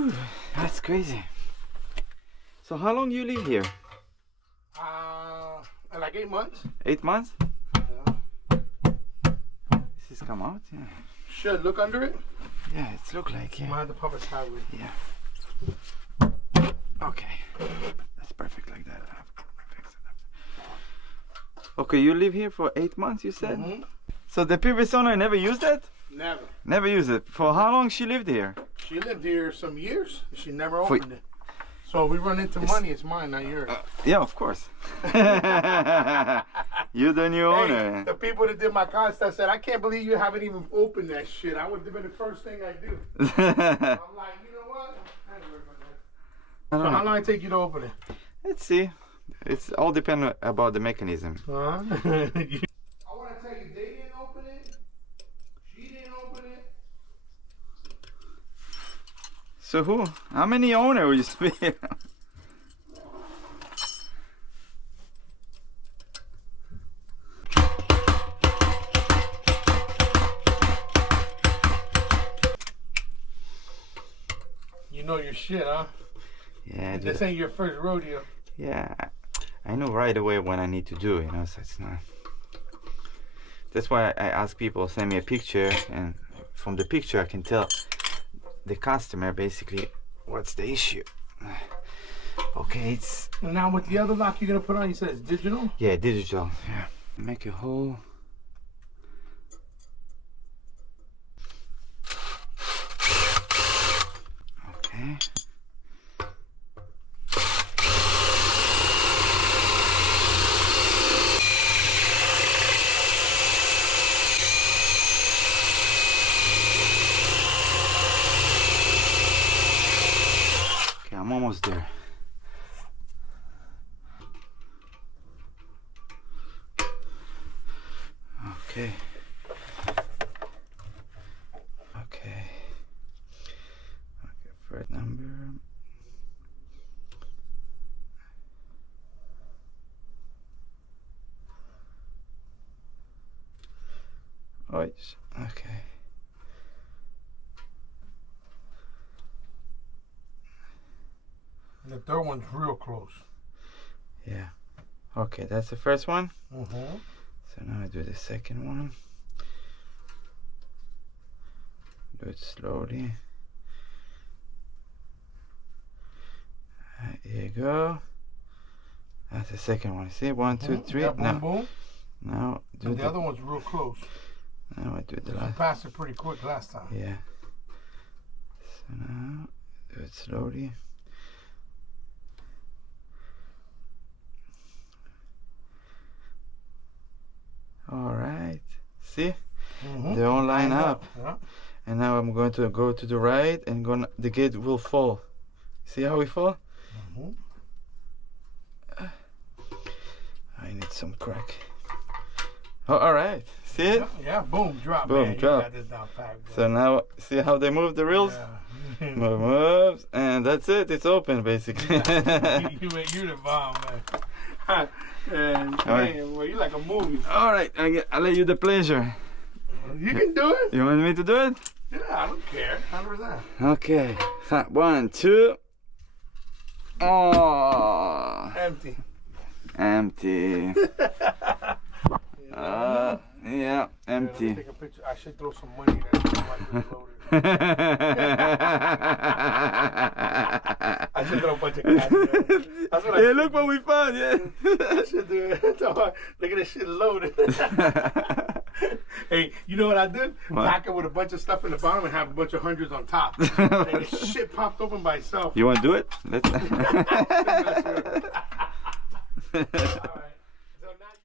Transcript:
Whew, that's crazy. So how long you live here? Like 8 months. 8 months? Yeah. This has come out, yeah. Should look under it. Yeah, it's look like, yeah. Mind the public highway. Yeah. Okay. That's perfect like that. Fix it up. Okay, you live here for 8 months, you said? Mm-hmm. So the previous owner never used it? Never. Never used it. For how long she lived here? She lived here some years. She never opened it. So if we run into money, it's mine, not yours. Yeah, of course. You're the new owner. Hey, the people that did my contest said, I can't believe you haven't even opened that shit. I would have been the first thing I do. I'm like, you know what? I ain't worried about that. So how long it take you to open it? Let's see. It's all depend about the mechanism. I want to tell you, they didn't open it. She didn't open it. So who? How many owner will you be? You know your shit, huh? Yeah. This ain't your first rodeo. Yeah. I know right away when I need to do it, you know, so it's not. That's why I ask people send me a picture, and from the picture I can tell the customer basically what's the issue. Okay, it's And now with the other lock you're gonna put on, you said it's digital? yeah, digital. Yeah. Make a hole. Okay. I'm almost there. Okay. Okay. Okay, first number. Oh, yes. Okay. The third one's real close. Yeah. Okay, that's the first one. Mm-hmm. So now I do the second one. Do it slowly. Here you go. That's the second one. See, 1, 2, 3. Yeah, boom, Now, boom. now do And the other one's real close. Now I do the You last. passed it pretty quick last time. Yeah. So now do it slowly. All right. See, they all line up. Yeah. And now I'm going to go to the right, and the gate will fall. See how we fall? I need some crack. Oh, all right. See it? Yeah, boom, drop. Boom, man. drop. You got this down pat, bro. So now, see how they move the reels? Yeah. Moves, and that's it. It's open, basically. you the bomb, man. And man, well, you like a movie. All right, I'll let you the pleasure. You can do it. You want me to do it? Yeah, I don't care. 100%. Okay. 1, 2. Oh. Empty. Yeah, empty. Take a picture. I should throw some money there. I should throw a bunch of cash there. That's what Yeah, look what we found, yeah. I should do it. Look at this shit loaded. Hey, you know what I did? What? Pack it with a bunch of stuff in the bottom and have a bunch of hundreds on top. And the shit popped open by itself. You want to do it? Let's. All right.